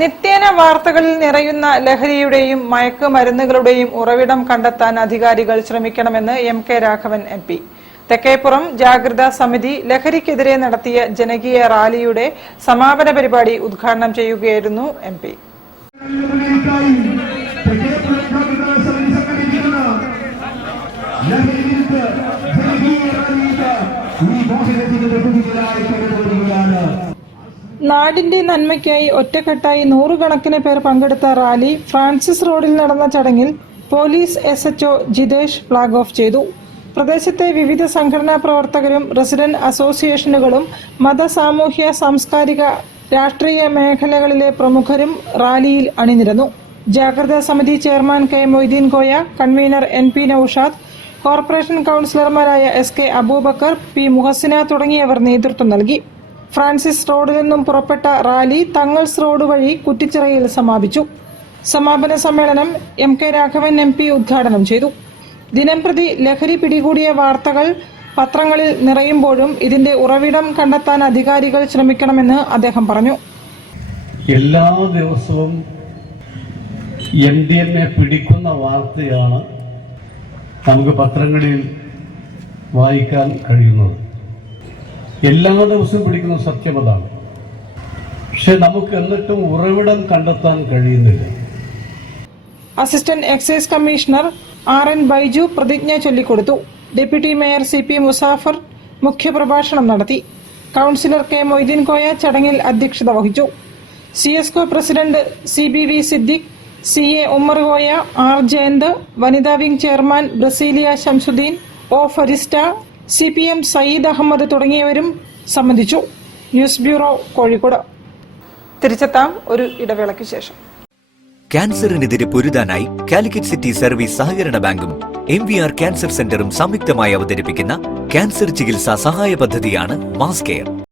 നിത്യേന വാർത്തകളിൽ നിറയുന്ന ലഹരിയുടെയും മയക്കുമരുന്നുകളുടെയും ഉറവിടം കണ്ടെത്താൻ അധികാരികൾ ശ്രമിക്കണമെന്ന് എം.കെ. രാഘവൻ എം.പി. തെക്കേപ്പുറം ജാഗ്രതാ സമിതി ലഹരിക്കെതിരെ നടത്തിയ ജനകീയ റാലിയുടെ സമാപന പരിപാടി ഉദ്ഘാടനം ചെയ്യുകയായിരുന്നു എം.പി. നാടിന്റെ നന്മയ്ക്കായി ഒറ്റക്കെട്ടായി നൂറുകണക്കിന് പേർ പങ്കെടുത്ത റാലി ഫ്രാൻസിസ് റോഡിൽ നടന്ന ചടങ്ങിൽ police SHO Jithesh flag off ചെയ്തു. പ്രദേശത്തെ വിവിധ സംഘടനാ പ്രവർത്തകരും റെസിഡന്റ് അസോസിയേഷനുകളും മത, സാമൂഹ്യ, സാംസ്കാരിക, രാഷ്ട്രീയ മേഖലകളിലെ പ്രമുഖരും റാലിയിൽ അണിനിരന്നു. ജാഗ്രതാ സമിതി chairman K. Moideen Koya, convener NP Noushad, corporation കൗൺസിലർമാരായ SK അബൂബക്കർ, P. മുഹസിന തുടങ്ങിയവർ നേതൃത്വം നൽകി. ഫ്രാൻസിസ് റോഡിൽ നിന്നും പുറപ്പെട്ട റാലി തങ്ങൾസ് റോഡ് വഴി കുറ്റിച്ചിറയിൽ സമാപിച്ചു. സമാപന സമ്മേളനം M.K. രാഘവൻ MP ഉദ്ഘാടനം ചെയ്തു. ദിനംപ്രതി ലഹരി പിടികൂടിയ വാർത്തകൾ പത്രങ്ങളിൽ നിറയുമ്പോഴും ഇതിന്റെ ഉറവിടം കണ്ടെത്താൻ അധികാരികൾ ശ്രമിക്കണമെന്ന് അദ്ദേഹം പറഞ്ഞു. എല്ലാ ദിവസവും MDMA പിടിക്കുന്ന വാർത്തയാണ് നമുക്ക് പത്രങ്ങളിൽ വായിക്കാൻ കഴിയുന്നത്. എല്ലാ ദിവസവും പിടിക്കുന്ന സത്യം അതാണ്. പക്ഷെ നമുക്ക് എന്നിട്ടും ഉറവിടം കണ്ടെത്താൻ കഴിയുന്നില്ല. Assistant excise commissioner RN Baiju പ്രതിജ്ഞ ചൊല്ലിക്കൊടുത്തു. ഡെപ്യൂട്ടി മേയർ CP മുസാഫർ മുഖ്യപ്രഭാഷണം നടത്തി. Councillor K. മൊയ്തീൻ കോയ ചടങ്ങിൽ അധ്യക്ഷത വഹിച്ചു. CSCO president CBV Siddique, CA Ummer Koya, R. Jayanth, വനിതാ wing chairman Brasilia Shamsudheen, O. Farista, CPM Sayyid Ahammed തുടങ്ങിയവരും സംബന്ധിച്ചു. News bureau, Kozhikode. തിരിച്ചെത്താം ഒരു ഇടവേളയ്ക്ക് ശേഷം. ക്യാൻസറിനെതിരെ പൊരുതാനായി കാലിക്കറ്റ് സിറ്റി സർവീസ് സഹകരണ ബാങ്കും MVR ക്യാൻസർ സെന്ററും സംയുക്തമായി അവതരിപ്പിക്കുന്ന ക്യാൻസർ ചികിത്സാ സഹായ പദ്ധതിയാണ് മാസ് കെയർ.